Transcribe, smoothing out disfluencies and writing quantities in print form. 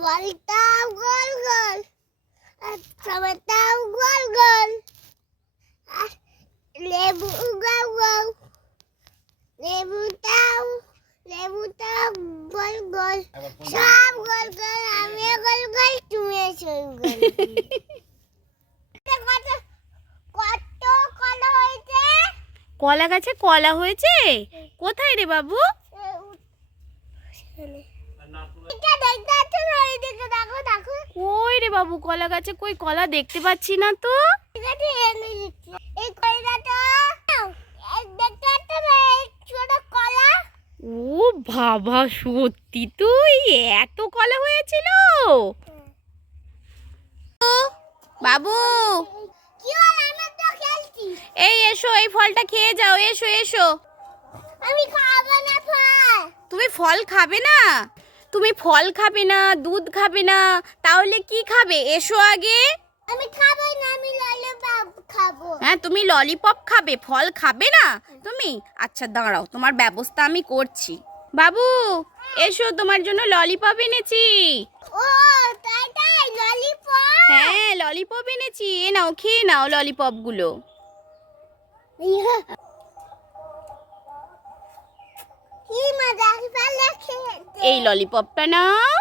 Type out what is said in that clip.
বলটাও গোল গোল আর টমেটোও গোল গোল আর লেবু গাও গাও লেবুটাও গোল গোল সব গোল গোল আমিও গোল গোল তুমিও গোল গোল কত কলা হয়েছে কলা গাছে কলা হয়েছে কোথায় রে বাবু কই রে বাবু কলা গাছে কই কলা দেখতে পাচ্ছি না তো ও বাবা সত্যি তুই এত কলা হয়েছিল বাবু এই এসো এই ফলটা খেয়ে যাও এসো এসো আমি খাবো না ফল তুমি ফল খাবে না তুমি ফল খাবে না দুধ খাবে না তাহলে কি খাবে এসো আগে আমি খাবো না আমি ললিপপ খাবো হ্যাঁ তুমি ললিপপ খাবে ফল খাবে না তুমি আচ্ছা দাঁড়াও তোমার ব্যবস্থা আমি করছি বাবু এসো তোমার জন্য ললিপপ এনেছি ও তাই ললিপপ হ্যাঁ ললিপপ এনেছি এ নাও খেয়ে নাও ললিপপ গুলো কি মজা ভালো খেতে এই ললিপপটা নাও